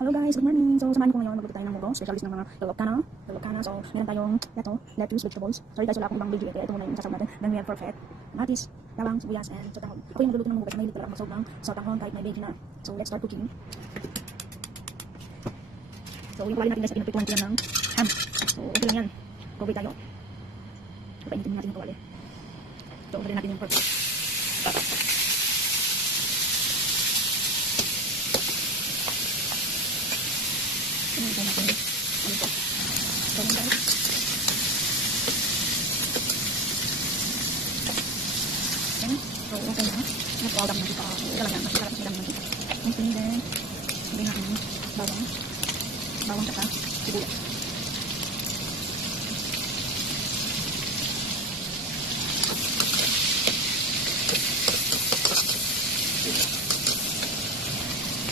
Hello guys, good morning. So, samahan niyo ko ngayon. Magluto tayo ng munggo. Specialist ng mga lalokana. So, meron tayong yato, lettuce, vegetables. Sorry guys, wala akong ibang video. Kaya ito muna yung sasawag natin. Then we have pork fat, matis, bawang, sibuyas, and sotahon. Ako yung magluluto ng munggo kasi mahilig talaga magsawag ng sotahon kahit may veggie na. So, let's start cooking. So, yung kawali natin guys, pinagpituan ko yan ng ham. So, okay lang yan. Cover tayo. Painitin natin yung kawali. So, ugarin natin yung pork. Ito natin. Ano ito? Ito natin. Okay. So, okay na. Nag-all-up na dito. Ito lang yan. Masarap silang natin. Okay, then. Sabi natin yung bawang. Bawang saka sibuyas.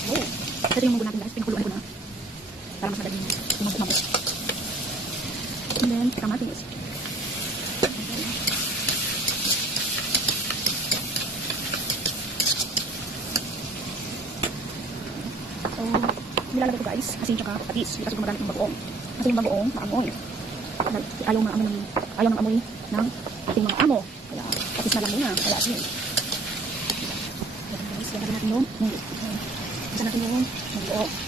Oh. Ito yung munggo natin guys. Pinakuluan ko na. Para mas madaling umabot. And then, kamatis. So, nilalagay ko guys, asin tsaka patis. Hindi kasi gumagamit ng bagoong. Kasi yung bagoong, maamoy. Ayaw ng amoy ng ating mga amo. Kaya, patis na lang muna. Kaya asin. Yan guys, gagawin natin yung munggo. Isa natin yung munggo.